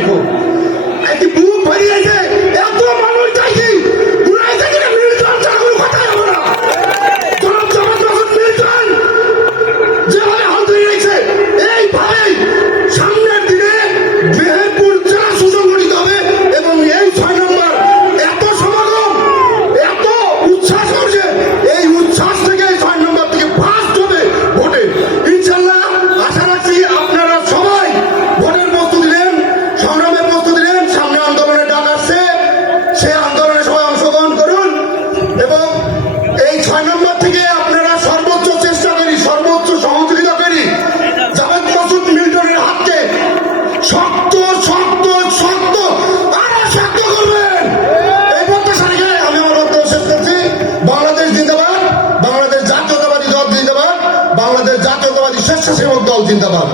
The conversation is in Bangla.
É de burro, Bull, থেকে আপনারা সর্বোচ্চ চেষ্টা করি, সর্বোচ্চ সহযোগিতা করি। জাভেদ মাসুদ মিল্টনের হাতকে শক্ত শক্ত শক্ত আরও শক্ত করবেন। এই প্রত্যাশা রেখে আমি আমার বক্তব্য শেষ করছি। বাংলাদেশ জিন্দাবাদ, বাংলাদেশ জাতীয়তাবাদী দল জিন্দাবাদ, বাংলাদেশ জাতীয়তাবাদী স্বেচ্ছাসেবক দল জিন্দাবাদ।